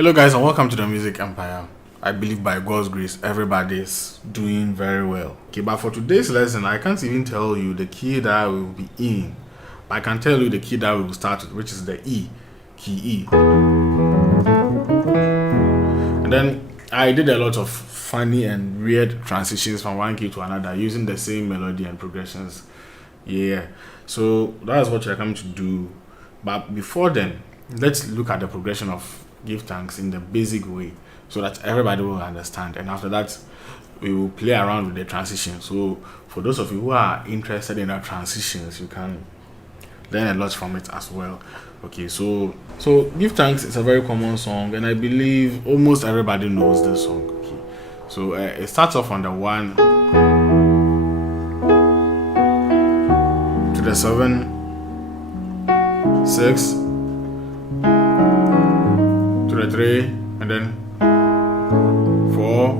Hello guys, and welcome to the Music Empire. I believe by God's grace everybody's doing very well. Okay, but for today's lesson I can't even tell you the key that we will be in, but I can tell you the key that we will start with, which is the E, key E. And then I did a lot of funny and weird transitions from one key to another using the same melody and progressions. Yeah, so that's what you're coming to do. But before then, let's look at the progression of Give Thanks in the basic way so that everybody will understand, and after that we will play around with the transition. So for those of you who are interested in our transitions, you can learn a lot from it as well. Okay, so Give Thanks is a very common song, and I believe almost everybody knows this song. Okay, so it starts off on the 1 to the 7, 6 to the 3, and then 4,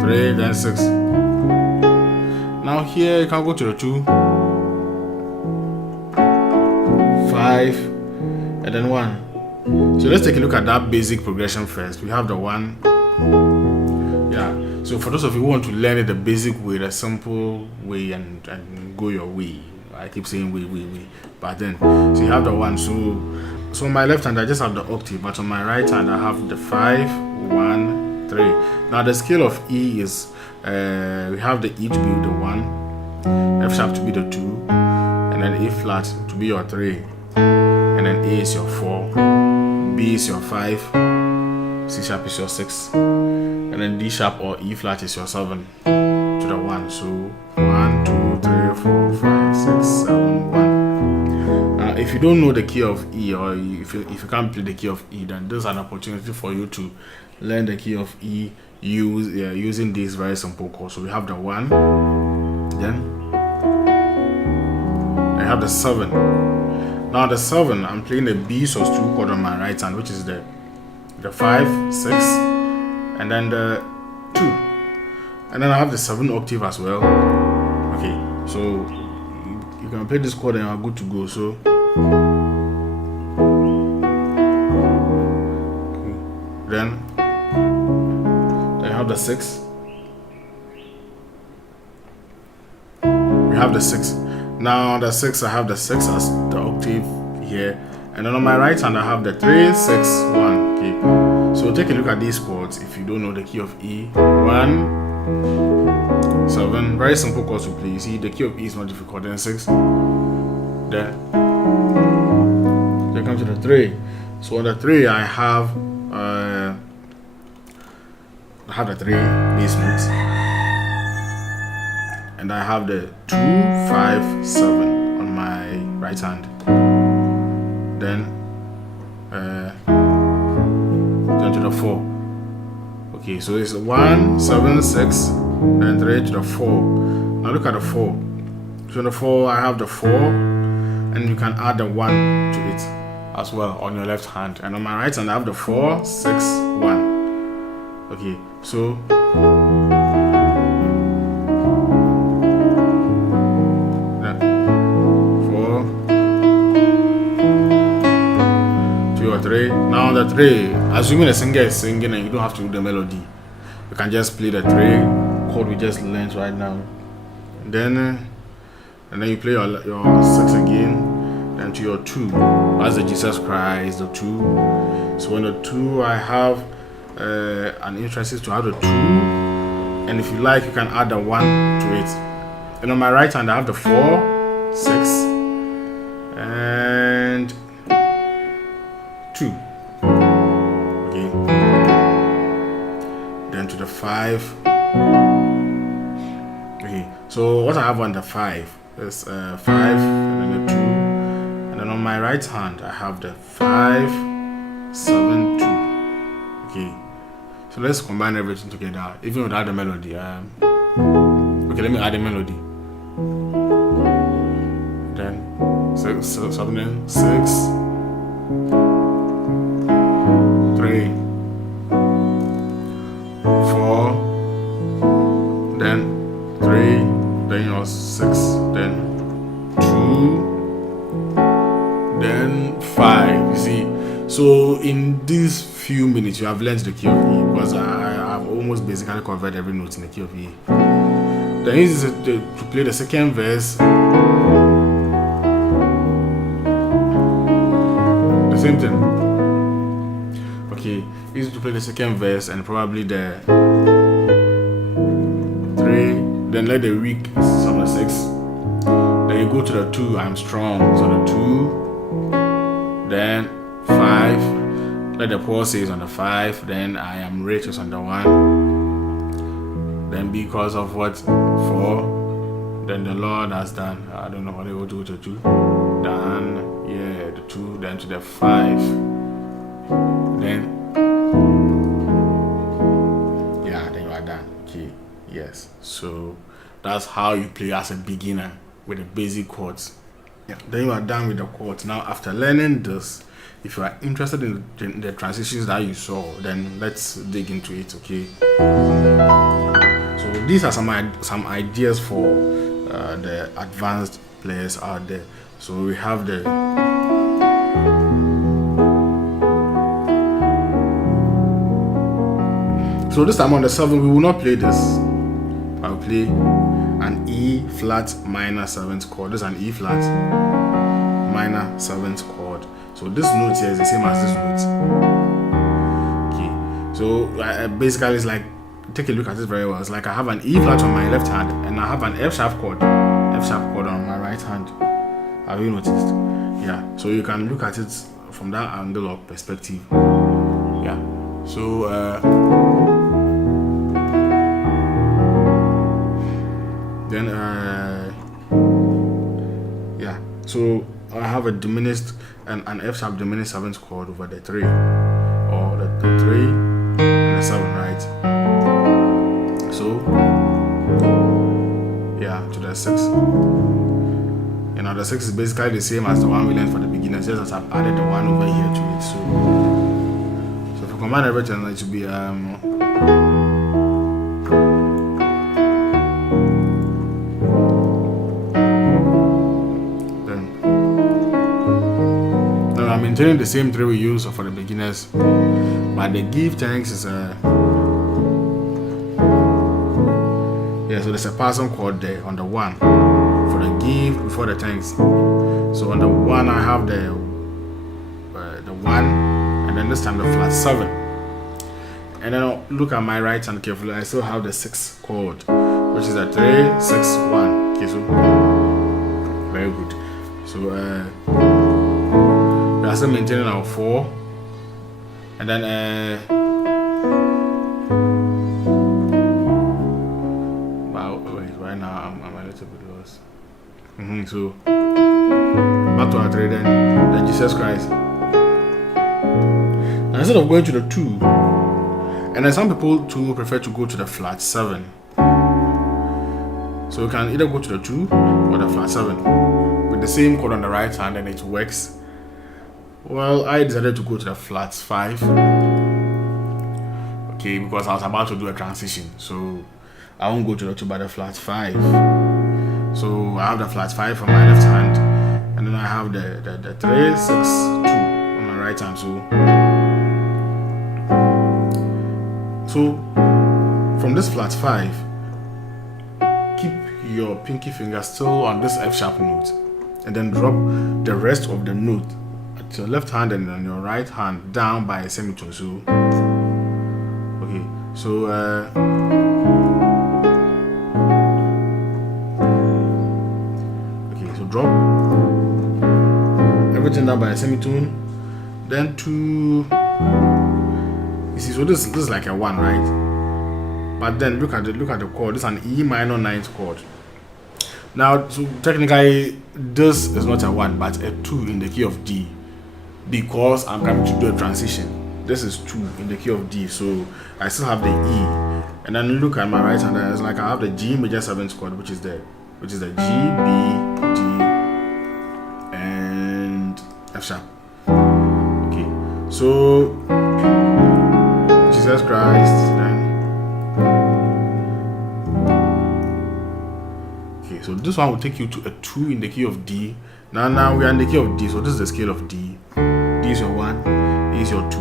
3, then 6. Now here you can go to the 2, 5, and then 1. So let's take a look at that basic progression first. We have the 1. Yeah, so for those of you who want to learn it the basic way, the simple way, and go your way, I keep saying way, but then so you have the 1. So on my left hand I just have the octave, but on my right hand I have the 5, 1, 3. Now the scale of E is we have the E to be the 1, F sharp to be the 2, and then A flat to be your 3, and then A is your 4, B is your 5, C sharp is your 6, and then D sharp or E flat is your 7 to the 1. So 1, 2, 3, 4, 5, 6, 7, 1. If you don't know the key of E, or if you can't play the key of E, then there's an opportunity for you to learn the key of E using this very simple chord. So we have the 1, then I have the 7. Now the 7, I'm playing the B sus 2 chord on my right hand, which is the 5, 6, and then the 2, and then I have the 7 octave as well. Okay, so you can play this chord and you're good to go. So then I have the 6. We have the 6. Now the 6, I have the 6 as the octave here, And then on my right hand I have the 3, 6, 1. Okay, so take a look at these chords. If you don't know the key of E, 1, 7, very simple chords to play. You see, the key of E is not difficult. Then 6, then come to the 3. So on the 3 I have the 3 bass notes, and I have the 2, 5, 7 on my right hand. Then to the 4. Okay, so it's 1, 7, 6, and 3 to the 4. Now look at the 4. So on the 4 I have the 4, and you can add the 1 to it as well on your left hand. And on my right hand I have the 4, 6, 1. Okay, so then 4, 2 or 3. Now the 3, assuming the singer is singing and you don't have to do the melody, you can just play the 3 chord we just learned right now. And then you play your 6 again. Then to your 2, that's the Jesus Christ, the 2. So on the 2 I have an interest is to have the 2, and if you like you can add the 1 to it. And on my right hand I have the 4, 6, and 2. Okay, then to the 5. Okay, so what I have on the 5 is 5, and then the 2. And then on my right hand I have the 5, 7, 2. Okay, so let's combine everything together, even without the melody. Okay, let me add a melody. Then 6, 7, 6, 3, 4, then 3, then your 6, then 2, then 5. You see, so in these few minutes you have learned the key of E, because I've almost basically covered every note in the key of E. Then is to play the second verse, the same thing. Okay, easy to play the second verse and probably the 3, then let the weak on the 6, then you go to the 2, I'm strong, so the 2, then 5, let the poor say is on the 5, then I am rich is on the 1, then because of what 4, then the Lord has done, I don't know what they will do to the 2, done, yeah, the 2, then to the 5, then yeah, then you are done. Okay, yes, so that's how you play as a beginner with the basic chords. Yeah, then you are done with the chords. Now after learning this, if you are interested in the transitions that you saw, then let's dig into it. Okay, so these are some ideas for the advanced players out there. So we have the so this time on the 7 we will not play this. I'll play an E flat minor 7th chord. This is an E flat minor 7th chord. So this note here is the same as this note. Okay, so basically it's like, take a look at this very well. It's like I have an E flat on my left hand and I have an F sharp chord on my right hand. Have you noticed? Yeah, so you can look at it from that angle or perspective. Yeah, so then yeah, so I have a diminished and an F sharp diminished 7th chord over the 3, or the 3 and the 7, right? So yeah, to the 6. You know, the 6 is basically the same as the one we learned for the beginners, just as I've added the 1 over here to it. So if you combine everything, it should be I'm maintaining the same 3 we use for the beginners, but the give thanks is yeah, so there's a passing chord there on the 1 for the give before the thanks. So on the 1 I have the the 1, and then this time the flat 7. And then I'll look at my right hand carefully. I still have the 6 chord, which is a 3, 6, 1. Okay, so very good. So we are still maintaining our 4, and then right now I'm a little bit lost. So back to our 3, then Jesus Christ. And instead of going to the 2, and then some people too prefer to go to the flat 7. So you can either go to the 2 or the flat 7 with the same chord on the right hand, and it works. Well, I decided to go to the flat 5. Okay, because I was about to do a transition, so I won't go to the 2 but the flat 5. So I have the flat 5 on my left hand, and then I have the 3, 6, 2 on my right hand. So from this flat 5, keep your pinky finger still on this F sharp note, and then drop the rest of the note at your left hand and on your right hand down by a semitone. So okay, so okay, so drop everything down by a semitone, then 2. You see, so this is like a 1, right? But then look at the chord. This is an E minor 9th chord. Now, so technically, this is not a 1, but a 2 in the key of D, because I'm going to do a transition. This is 2 in the key of D, so I still have the E. And then look at my right hand. It's like I have the G major 7th chord, which is the G, B, D, and F sharp. Okay, so Jesus Christ, then. Okay, so this one will take you to a 2 in the key of D. Now we are in the key of D, so this is the scale of D. D is your 1, E is your 2,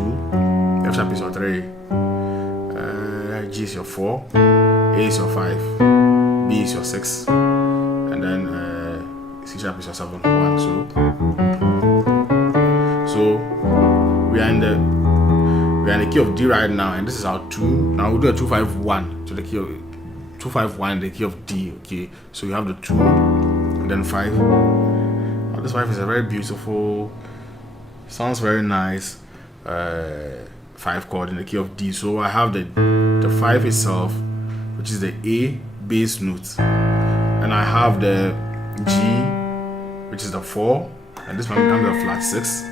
F sharp is your 3, G is your 4, A is your 5, B is your 6, and then C sharp is your 7, 1. So we are in the key of D right now, and this is our 2. Now we'll do a 2-5-1 to the key of 2-5-1 in the key of D. Okay, so you have the 2 and then 5. Now this 5 is a very beautiful, sounds very nice 5 chord in the key of D. So I have the 5 itself, which is the A bass note, and I have the G, which is the 4, and this one becomes a flat 6.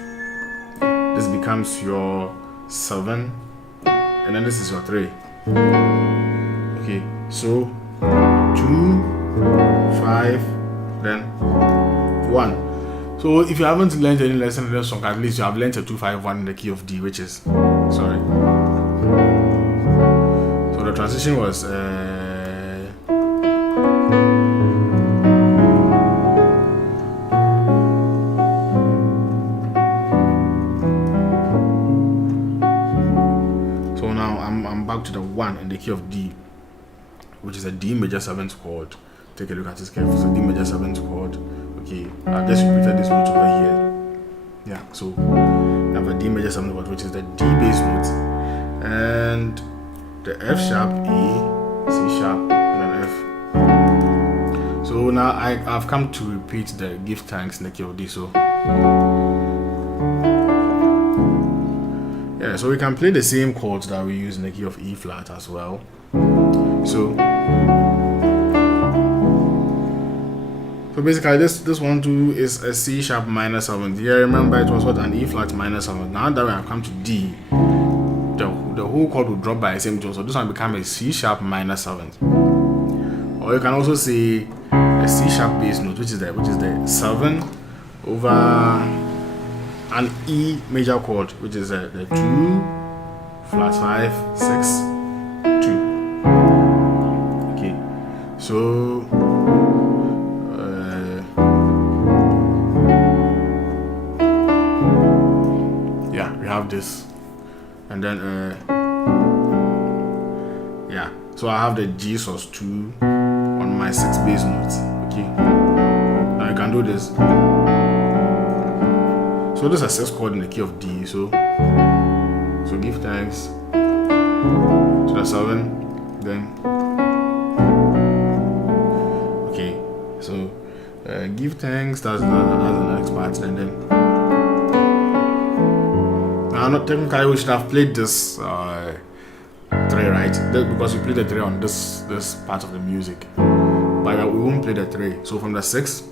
This becomes your 7, and then this is your 3. Okay, so 2, 5, then 1. So if you haven't learned any lesson in this song, at least you have learned a 2-5-1 in the key of D, which is sorry. So the transition was to the 1 in the key of D, which is a D major 7th chord. Take a look at this carefully. So D major 7th chord. Okay, I just repeated this note over here. Yeah, so we have a D major 7th chord, which is the D bass note, and the F sharp, E, C sharp, and then F. So now I've come to repeat the give thanks in the key of D. So yeah, so we can play the same chords that we use in the key of E flat as well. So basically this one too is a C sharp minor 7th. Yeah, remember it was what, an E flat minor 7th. Now that we have come to D, the whole chord will drop by the same tone. So this one becomes a C sharp minor 7th. Or you can also say a C sharp bass note, which is the 7 over an E major chord, which is the 2, flat 5, 6, 2. Okay, so yeah, we have this, and then yeah, so I have the G sus 2 on my 6 bass notes. Okay, now you can do this. So So this is a 6 chord in the key of D. So give thanks to the 7, then okay. So give thanks. That's the next part, and then now not technically we should have played this 3, right? Because we played the 3 on this part of the music, but we won't play the 3. So from the 6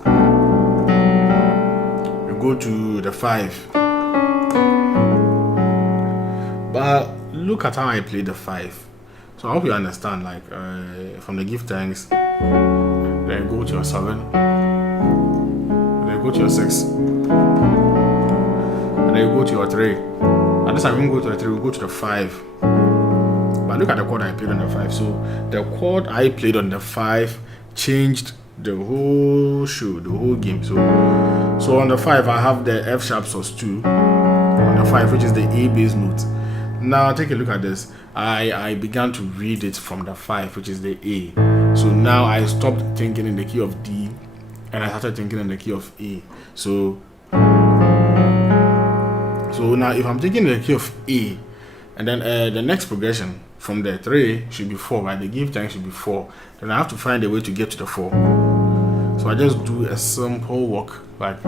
we go to the 5. But look at how I play the 5. So I hope you understand. Like from the give thanks, then go to your 7, then go to your 6, and then you go to your 3. And this time we won't go to the 3, we go to the 5. But look at the chord I played on the 5. So the chord I played on the 5 changed the whole show, the whole game. So on the 5 I have the F sharp sus2 on the 5, which is the A bass note. Now take a look at this. I began to read it from the 5, which is the A. So now I stopped thinking in the key of D and I started thinking in the key of A. So now if I'm thinking in the key of A, and then the next progression from the 3 should be 4, right? The give thanks should be 4. Then I have to find a way to get to the 4. So I just do a simple walk, like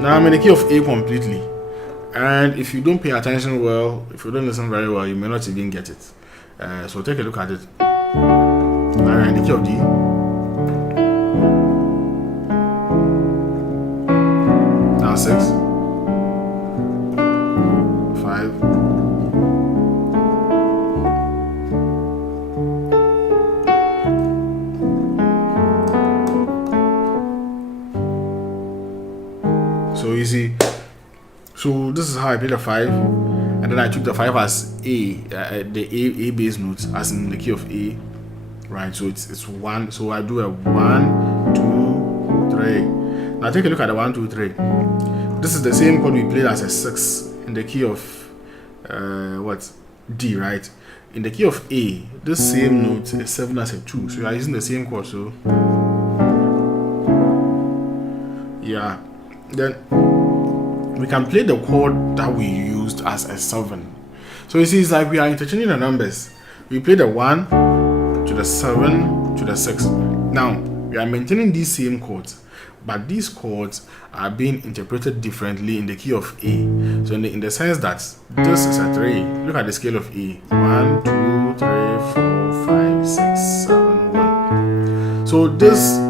now I'm in the key of A completely, and if you don't pay attention well, if you don't listen very well, you may not even get it. So take a look at it. Now I'm in the key of D. Now 6, 5, so you see, so this is how I played the 5, and then I took the 5 as A, the A bass note, as in the key of A, right? So it's 1. So I do a 1, 2, 3. Now take a look at the 1, 2, 3. This is the same chord we played as a 6 in the key of D, right? In the key of A, this same note is 7 as a 2. So you are using the same chord. So yeah. Then we can play the chord that we used as a 7. So you see, it's like we are interchanging the numbers. We play the 1 to the 7 to the 6. Now we are maintaining these same chords, but these chords are being interpreted differently in the key of A. So in the sense that this is a 3. Look at the scale of A. 1, 2, 3, 4, 5, 6, 7, 1. So this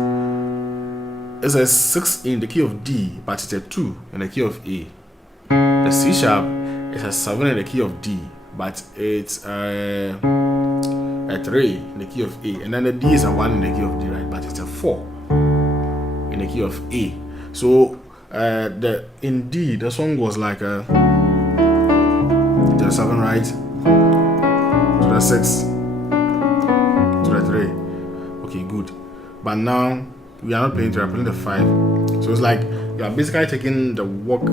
is a 6 in the key of D, but it's a 2 in the key of A. The C sharp is a 7 in the key of D, but it's a 3 in the key of A. And then the D is a 1 in the key of D, right? But it's a 4 in the key of A. So in D, the song was like to the 7, right? To the 6, to the 3. Okay, good. But now we are not playing 3, we are playing the 5. So it's like you are basically taking the walk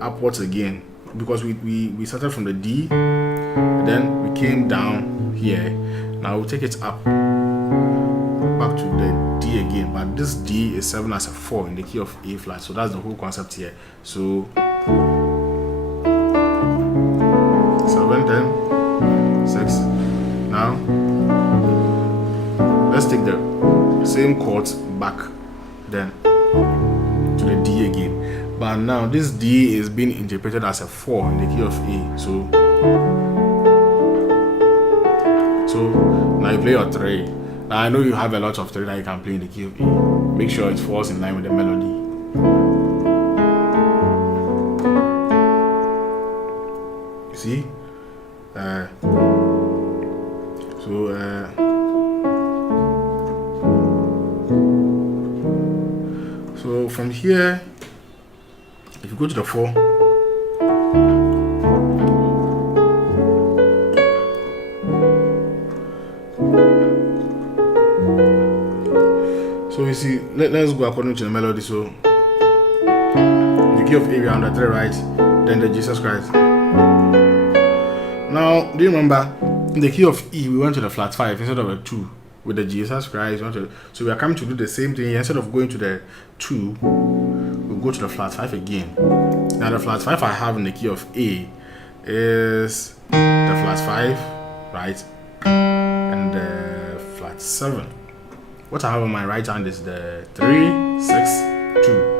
upwards again, because we started from the D, then we came down here. Now we'll take it up back to the D again, but this D is 7 as a 4 in the key of A flat. So that's the whole concept here. So 7, 10, 6. Now let's take the same chords back then to the D again, but now this D is being interpreted as a 4 in the key of A. So now you play your 3. Now I know you have a lot of 3 that you can play in the key of A. Make sure it falls in line with the melody. You see? So from here, if you go to the 4, so you see, let's go according to the melody. So the key of A, we are on the 3, right? Then the Jesus Christ. Now, do you remember in the key of E we went to the flat 5 instead of a 2? with the Jesus Christ. So we are coming to do the same thing. Instead of going to the 2, we'll go to the flat 5 again. Now the flat 5 I have in the key of A is the flat 5, right? And the flat 7. What I have on my right hand is the 3, 6, 2.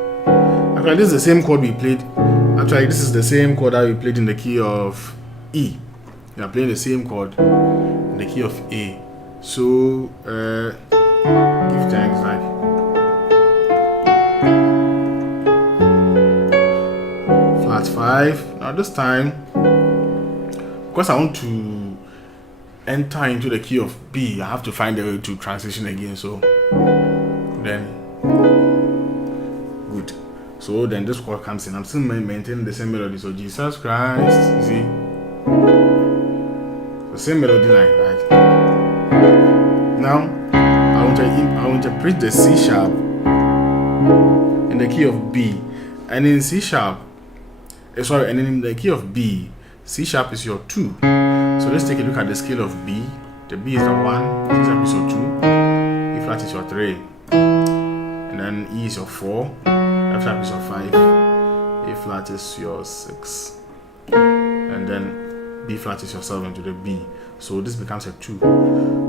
Actually, this is the same chord we played. Actually, this is the same chord that we played in the key of E. We are playing the same chord in the key of A. So, give thanks, like. Flat 5. Now this time, because I want to enter into the key of B, I have to find a way to transition again. So, then, good. So then this chord comes in. I'm still maintaining the same melody. So Jesus Christ, you see, the same melody line, right? Now I want to interpret the C sharp in the key of B, and in C sharp, and in the key of B, C sharp is your 2. So let's take a look at the scale of B. The B is the 1, C sharp is your 2, E flat is your 3, and then E is your 4. F sharp is your 5, A flat is your 6, and then B flat is your 7 to the B. So this becomes a 2.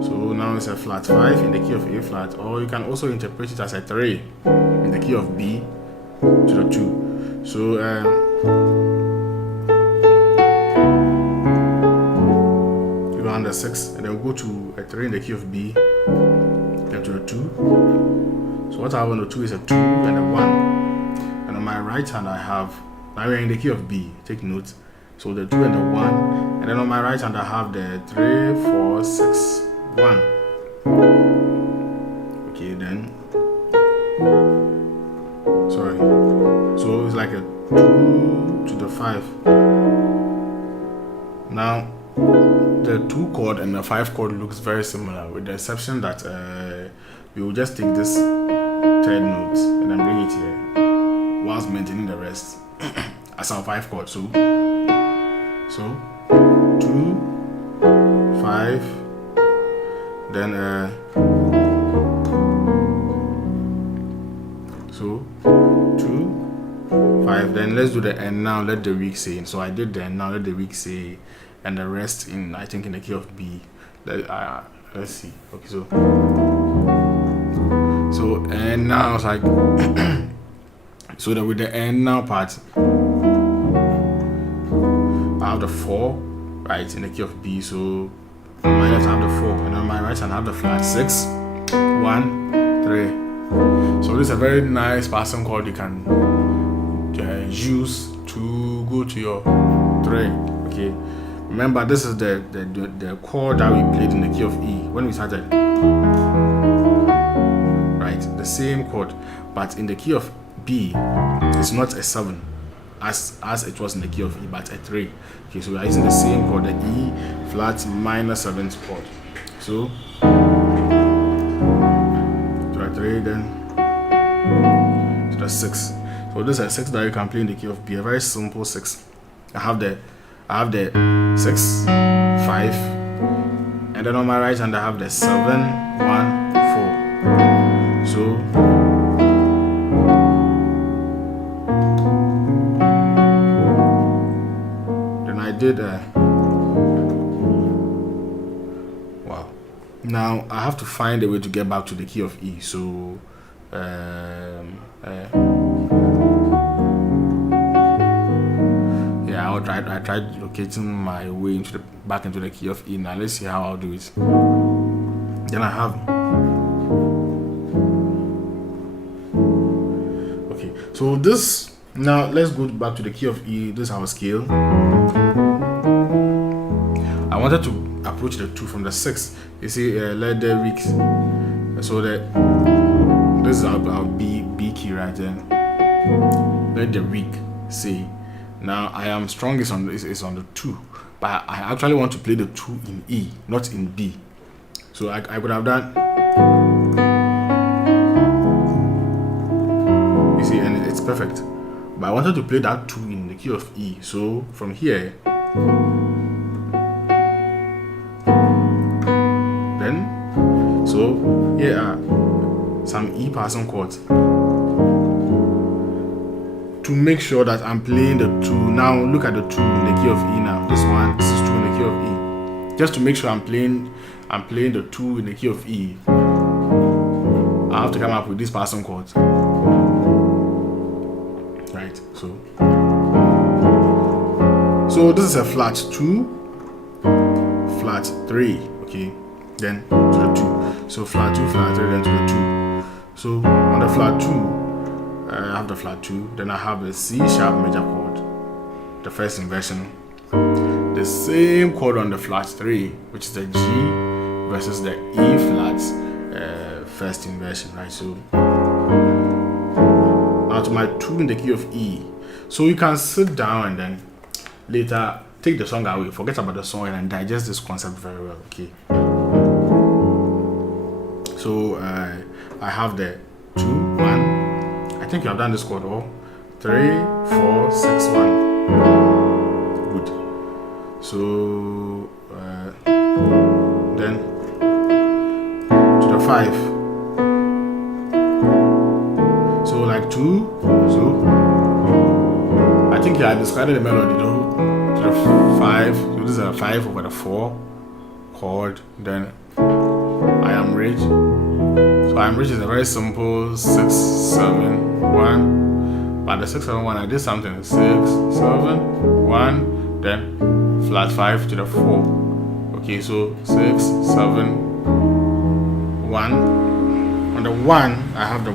So now it's a flat 5 in the key of A flat, or you can also interpret it as a 3 in the key of B to the 2. So you go under 6, and then we'll go to a 3 in the key of B, then to a 2. So what I have on the 2 is a 2 and a 1. And on my right hand I have, now we're in the key of B, take note. So the 2 and the 1, and then on my right hand I have the 3, 4, 6, 1. Okay, then, sorry. So it's like a 2 to the 5. Now, the 2 chord and the 5 chord looks very similar, with the exception that we will just take this 3rd note and then bring it here, whilst maintaining the rest as our 5 chord. So 2, 5, then so 2, 5. Then let's do the and now let the weak say. So I did the and now let the weak say, and the rest in, I think, in the key of B. Let's see. Okay, so and now it's like so that with the and now part, I have the 4, right, in the key of B. So on my left I have the 4, and on my right hand I have the flat 6, 1, 3. So this is a very nice passing chord you can use to go to your 3. Okay, remember this is the chord that we played in the key of E when we started, right? The same chord, but in the key of B, it's not a 7 as it was in the key of E, but a 3. Okay, so we are using the same chord, the E flat minor 7th chord. So to the 3, then to the 6. So this is a 6 that you can play in the key of B, a very simple 6. I have the 6, 5, and then on my right hand I have the 7, 1, 4. So did wow. Now I have to find a way to get back to the key of E. So yeah, I tried locating my way back into the key of E. Now let's see how I'll do it. Then I have, okay, so this, now let's go back to the key of E. This is our scale. I wanted to approach the 2 from the 6. You see, let the weak. So that this is our B key right there. Let the weak say. Now I am strongest on this is on the 2, but I actually want to play the 2 in E, not in B. So I could have done. You see, and it's perfect. But I wanted to play that 2 in the key of E. So from here, then, so some E passing chords to make sure that I'm playing the 2. Now look at the 2 in the key of E now. This is 2 in the key of E. Just to make sure I'm playing the 2 in the key of E. I have to come up with these passing chords. Right, so this is a flat 2, flat 3, okay, then to the 2. So flat 2, flat 3, then to the 2. So on the flat 2, I have the flat 2, then I have the C sharp major chord, the first inversion. The same chord on the flat 3, which is the G versus the E flat first inversion, right? So now to my 2 in the key of E. So you can sit down and then later take the song away, forget about the song and digest this concept very well, okay? So I have the 2, 1. I think you have done this chord all. 3, 4, 6, 1. Good. So then to the 5. So like 2. So I think I described the melody though. To the 5. So this is a 5 over the 4 chord. Then I am rich. So I am rich is a very simple 6, 7, 1. But the 6, 7, 1, I did something. 6, 7, 1. Then flat 5 to the 4. Okay, so 6, 7, 1. On the 1, I have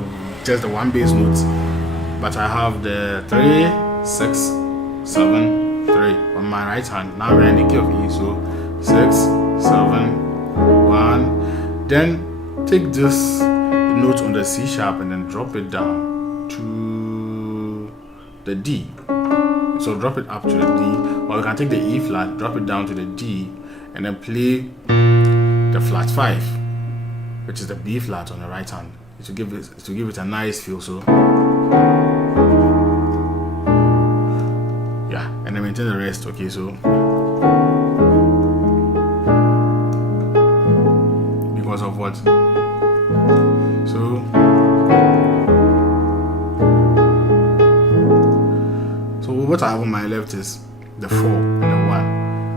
just the 1 bass note, but I have the 3, 6, 7, 3 on my right hand. Now we're in the key of E, so 6, 7, 1. Then take this note on the C sharp and then drop it down to the D. So drop it up to the D, or you can take the E flat, drop it down to the D, and then play the flat 5, which is the B flat on the right hand, to give it a nice feel. So yeah, and then maintain the rest. Okay, so because of what? So what I have on my left is the 4 and the 1,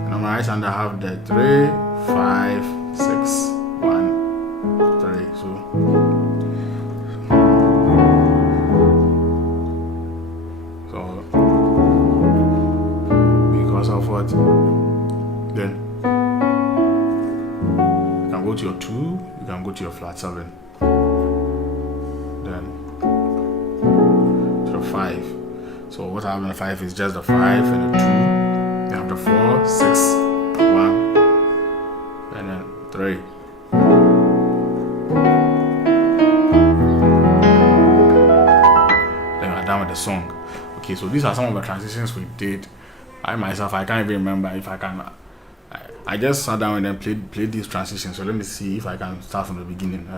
and on my right hand I have the 3, 5, 6, 1, 3. So because of what? Then you can go to your 2, you can go to your flat 7, then to the 5. So what I have on the 5 is just the 5 and the 2. You have the 4, 6, 1, and then 3. Then we're done with the song. Okay, so these are some of the transitions we did. I myself, I can't even remember if I can. I just sat down and then played these transitions. So let me see if I can start from the beginning.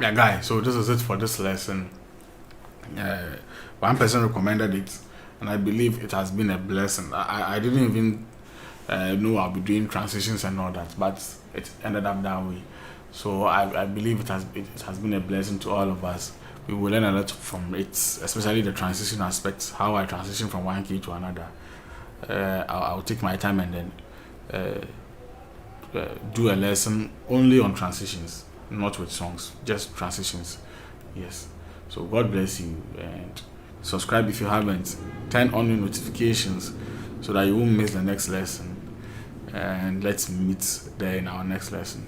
Yeah, guys, so this is it for this lesson. One person recommended it, and I believe it has been a blessing. I didn't even know I'll be doing transitions and all that, but it ended up that way. So I believe it has been a blessing to all of us. We will learn a lot from it, especially the transition aspects, how I transition from one key to another. I'll take my time and then do a lesson only on transitions, not with songs, just transitions. Yes. So God bless you, and subscribe if you haven't. Turn on your notifications so that you won't miss the next lesson. And let's meet there in our next lesson.